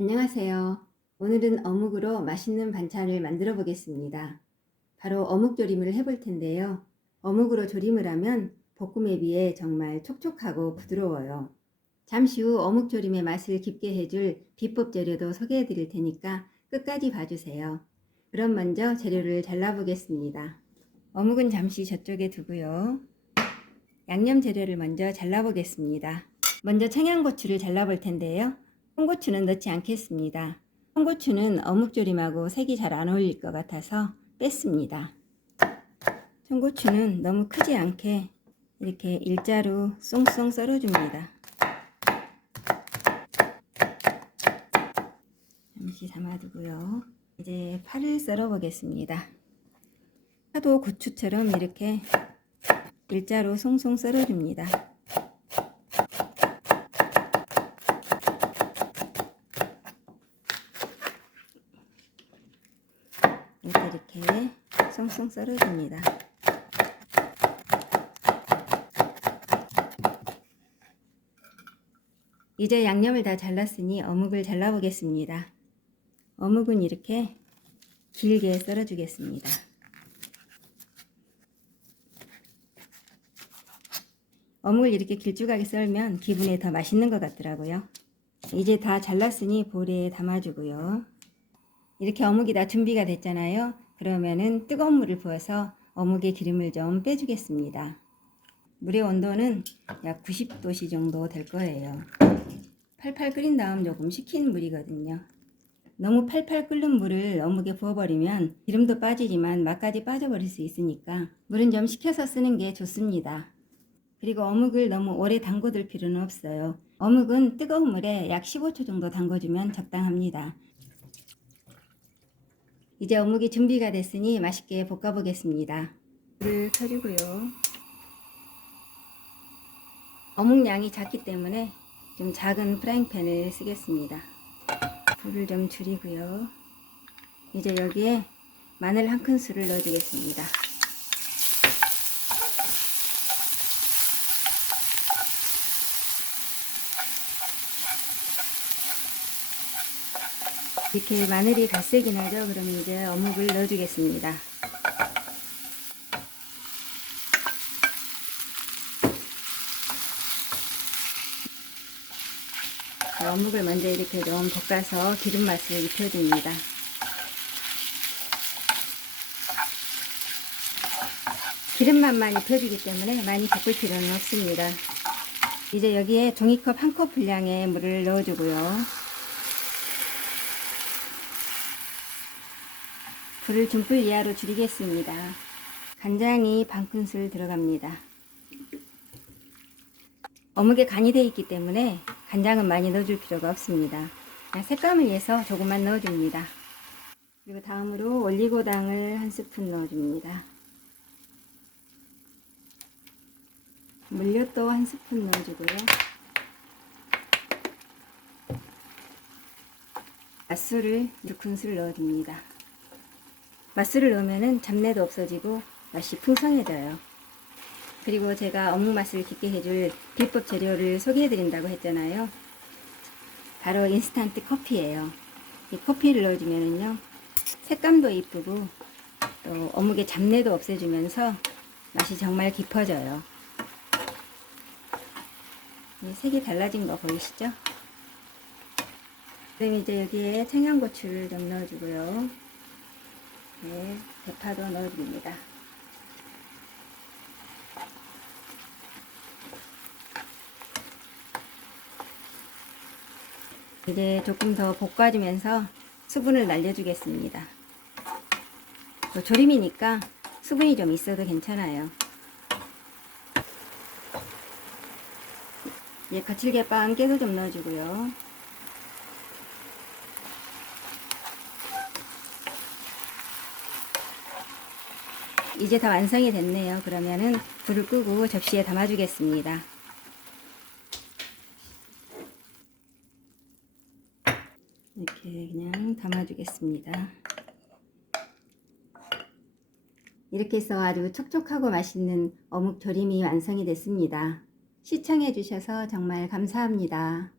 안녕하세요. 오늘은 어묵으로 맛있는 반찬을 만들어 보겠습니다. 바로 어묵 조림을 해볼 텐데요. 어묵으로 조림을 하면 볶음에 비해 정말 촉촉하고 부드러워요. 잠시 후 어묵 조림의 맛을 깊게 해줄 비법 재료도 소개해 드릴 테니까 끝까지 봐주세요. 그럼 먼저 재료를 잘라 보겠습니다. 어묵은 잠시 저쪽에 두고요. 양념 재료를 먼저 잘라 보겠습니다. 먼저 청양고추를 잘라 볼 텐데요. 홍고추는 넣지 않겠습니다. 홍고추는 어묵조림하고 색이 잘 안 어울릴 것 같아서 뺐습니다. 청고추는 너무 크지 않게 이렇게 일자로 쏭쏭 썰어줍니다. 잠시 담아두고요. 이제 파를 썰어 보겠습니다. 파도 고추처럼 이렇게 일자로 송송 썰어줍니다. 이렇게 송송 썰어줍니다. 이제 양념을 다 잘랐으니 어묵을 잘라 보겠습니다. 어묵은 이렇게 길게 썰어 주겠습니다. 어묵을 이렇게 길쭉하게 썰면 기분이 더 맛있는 것 같더라고요. 이제 다 잘랐으니 볼에 담아주고요. 이렇게 어묵이 다 준비가 됐잖아요. 그러면은 뜨거운 물을 부어서 어묵의 기름을 좀 빼주겠습니다. 물의 온도는 약 90도씨 정도 될 거예요. 팔팔 끓인 다음 조금 식힌 물이거든요. 너무 팔팔 끓는 물을 어묵에 부어버리면 기름도 빠지지만 맛까지 빠져버릴 수 있으니까 물은 좀 식혀서 쓰는 게 좋습니다. 그리고 어묵을 너무 오래 담궈둘 필요는 없어요. 어묵은 뜨거운 물에 약 15초 정도 담궈주면 적당합니다. 이제 어묵이 준비가 됐으니 맛있게 볶아 보겠습니다. 불을 켜주고요. 어묵 양이 작기 때문에 좀 작은 프라이팬을 쓰겠습니다. 불을 좀 줄이고요. 이제 여기에 마늘 한 큰술을 넣어주겠습니다. 이렇게 마늘이 갈색이 나죠? 그럼 이제 어묵을 넣어주겠습니다. 어묵을 먼저 이렇게 좀 볶아서 기름 맛을 입혀줍니다. 기름맛만 입혀주기 때문에 많이 볶을 필요는 없습니다. 이제 여기에 종이컵 한 컵 분량의 물을 넣어주고요. 불을 중불 이하로 줄이겠습니다. 간장이 반 큰술 들어갑니다. 어묵에 간이 되어 있기 때문에 간장은 많이 넣어줄 필요가 없습니다. 그냥 색감을 위해서 조금만 넣어줍니다. 그리고 다음으로 올리고당을 한 스푼 넣어줍니다. 물엿도 한 스푼 넣어주고요. 맛술을 6큰술 넣어줍니다. 맛술을 넣으면 잡내도 없어지고 맛이 풍성해져요. 그리고 제가 어묵 맛을 깊게 해줄 비법 재료를 소개해드린다고 했잖아요. 바로 인스턴트 커피예요. 이 커피를 넣어주면요 색감도 이쁘고 또 어묵의 잡내도 없애주면서 맛이 정말 깊어져요. 색이 달라진 거 보이시죠? 그럼 이제 여기에 청양고추를 좀 넣어주고요. 네, 대파도 넣어줍니다. 이제 조금 더 볶아주면서 수분을 날려주겠습니다. 조림이니까 수분이 좀 있어도 괜찮아요. 이제 거칠게빵 깨도 좀 넣어주고요. 이제 다 완성이 됐네요. 그러면은 불을 끄고 접시에 담아주겠습니다. 이렇게 그냥 담아주겠습니다. 이렇게 해서 아주 촉촉하고 맛있는 어묵 조림이 완성이 됐습니다. 시청해 주셔서 정말 감사합니다.